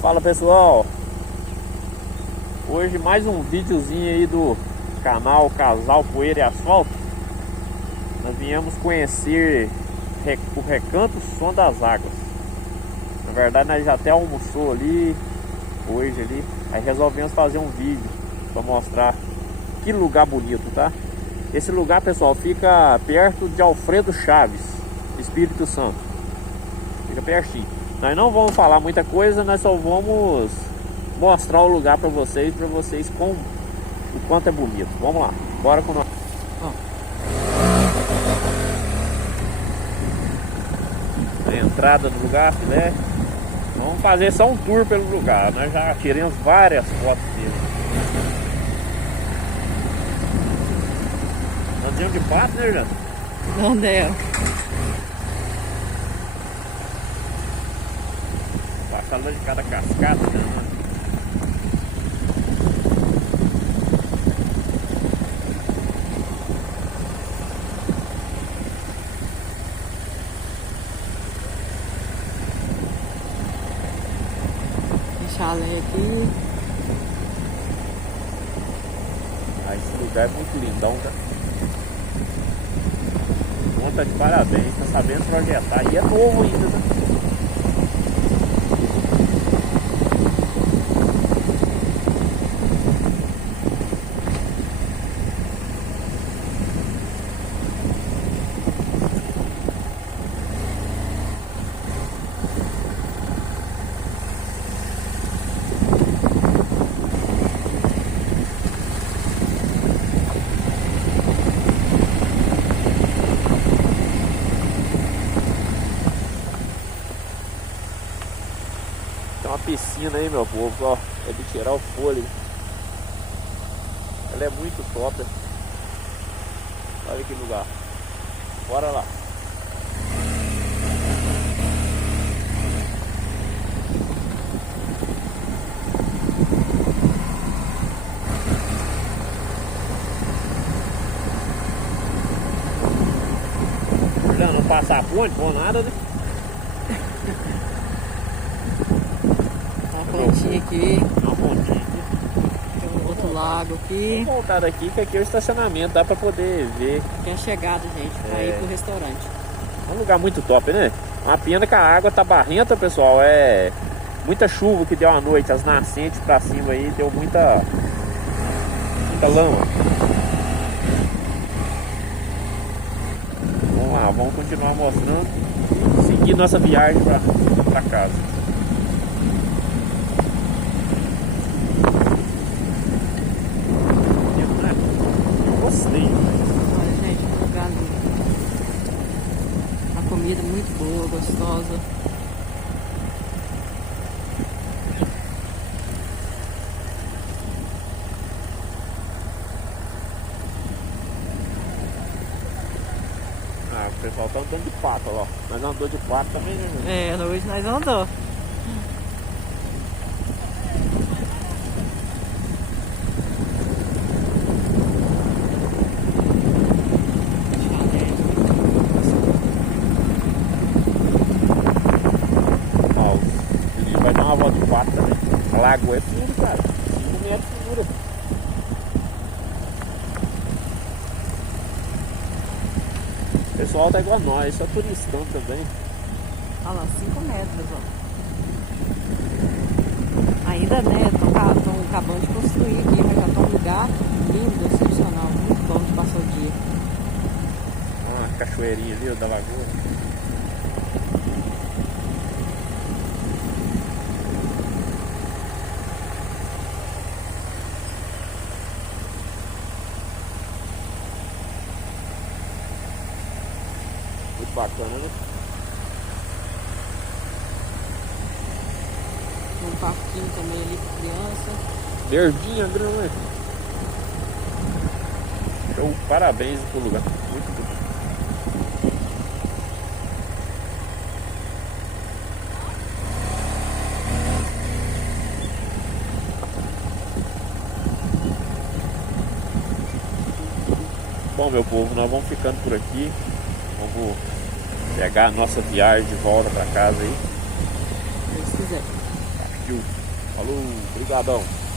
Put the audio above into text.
Fala pessoal, hoje mais um videozinho aí do canal Casal Poeira e Asfalto. Nós viemos conhecer o Recanto Som das Águas. Na verdade nós já até almoçou ali hoje ali, aí resolvemos fazer um vídeo para mostrar que lugar bonito, tá? Esse lugar, pessoal, fica perto de Alfredo Chaves, Espírito Santo. Fica pertinho. Nós não vamos falar muita coisa, nós só vamos mostrar o lugar para vocês com o quanto é bonito. Vamos lá, bora com nós. A entrada do lugar, né? Vamos fazer só um tour pelo lugar. Nós já tiramos várias fotos dele. Andinho de pato, né, Jana? Não deu. Passando de cada cascata, né? Tem chalé aqui. Ah, esse lugar é muito lindão, tá? Conta de parabéns, tá sabendo projetar. E é novo ainda, né? Tem uma piscina aí, meu povo, ó, é de tirar o fôlego. Ela é muito top. Olha que lugar. Bora lá. Não passar a ponte, por nada, né? Uma pontinha aqui. Uma pontinha aqui. Tem um outro lago aqui. Vamos voltar daqui, que aqui é o estacionamento, dá pra poder ver. Aqui é a chegada, gente, pra ir pro restaurante. É um lugar muito top, né? Uma pena que a água tá barrenta, pessoal. É muita chuva que deu à noite, as nascentes pra cima aí, deu muita lama. Vamos lá, vamos continuar mostrando e seguir nossa viagem pra casa. Gostei. Olha, gente, um lugar lindo. A comida muito boa, gostosa. Ah, o pessoal tá andando de pato, ó. Mas andou de pato também, né? É, hoje nós andamos. Ó, ele vai dar uma volta de pato também. A lagoa é fundo, cara. 5 metros de fundura. O pessoal tá igual a nós, só turistão também. Olha lá, 5 metros, ó. Ainda, né, estão acabando de construir aqui, mas já tá um lugar lindo, excepcional, muito bom de passar o dia. Uma cachoeirinha ali, ó, da lagoa. Muito bacana, né? Tem um parquinho também ali para criança. Verdinha, grama. Show, parabéns pro lugar. Muito bom. Bom, meu povo, nós vamos ficando por aqui. Vamos pegar a nossa viagem de volta para casa aí. Se quiser. vídeo. Falou, brigadão.